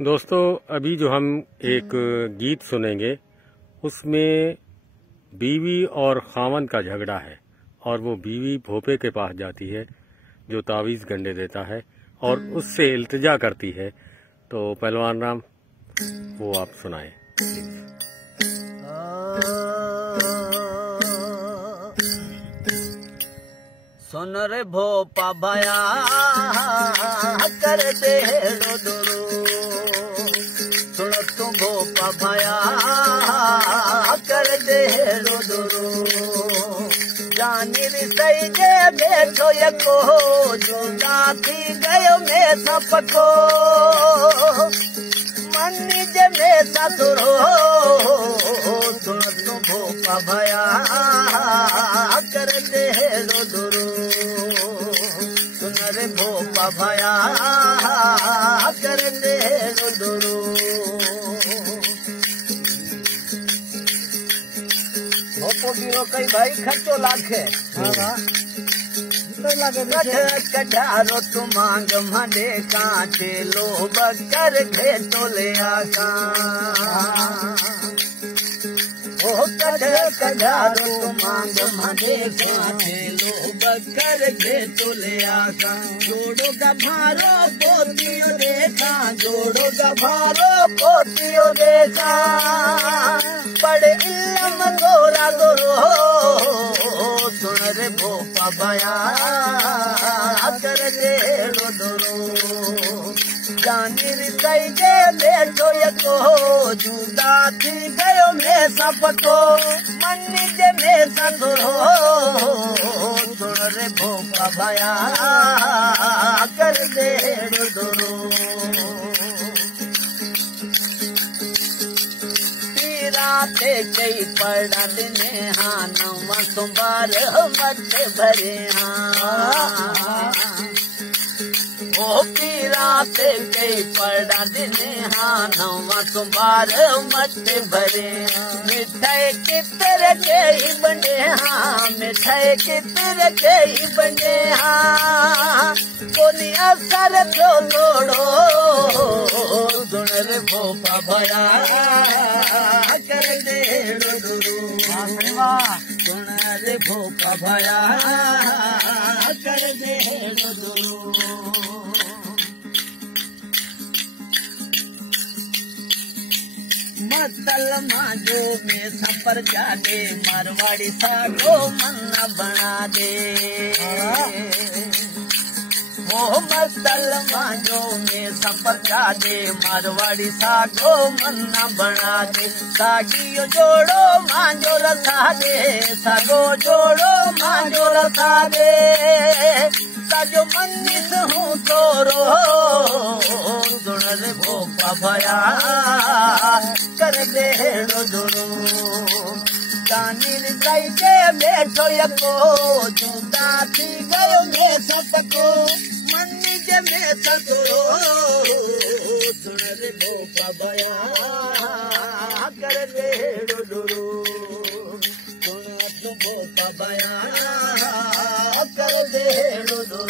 दोस्तों, अभी जो हम एक गीत सुनेंगे उसमें बीवी और खामन का झगड़ा है और वो बीवी भोपे के पास जाती है जो तावीज़ गंडे देता है और उससे इल्तिजा करती है। तो पहलवान राम, वो आप सुनाएं। सुन रे भोपा भया कर दे डोडो, सुन तू भोपा भया कर दे डोडो, जानी सही जे बैठो यको जुदा थी गयो में सबको, मनी जे में सतुरो, सुन तू भोपा भया कर दे डोडो, सुन रे भोपा भया कर दे डोडो। भोपो गिरो कई भाई खर्चो लाखे कढ़ारो तू मांग मने कांचे लो बकर घेटो ले आका, ओ कढ़ारो तू मांग मने कांचे लो बकर घेटो ले आका, जोड़ो गभारो पोतियो देखा, जोड़ो गभारो पोतियो देखा, पड़े इल्म गोरा गोरो, सुन रे भोपा भया कर दे डोडो, जानी सही जे बैठो यको जुदा थी गयो में सबको, मनी जे में सतुरो, सुन रे भोपा भया कर दे डोडो। राते कई पड़ा दिने हाँ नवा सोमवार मत भरे हाँ, ओ पीराते कई पड़ा दिने हाँ नवा सोमवार मत भरे, मिठाई कितर के ही बने हाँ, मिठाई कितर के ही बने हाँ, कोनी असर तो तोड़ो, सुन रे भोपा भया कर दे डोडो, सुन रे भोपा भया कर दे डोडो। मसल मांगो में सफर जाने मारवाड़ी सागो मन्ना बना दे, ओ मसल मांगो में सफर जाने मारवाड़ी सागो मन्ना बना दे, सागियो जोड़ो मांगो रसा दे, सागो जोड़ो मांगो रसा दे, साजो मन्निस हूँ तोरो, सुन रे भोपा भया कर दे डोडो, जानी सही जे बैठो यको जुदा थी गयो में सबको, मनी जे में सतुरो, सुन रे भोपा भया कर दे डोडो, सुन तू भोपा भया कर दे डोडो।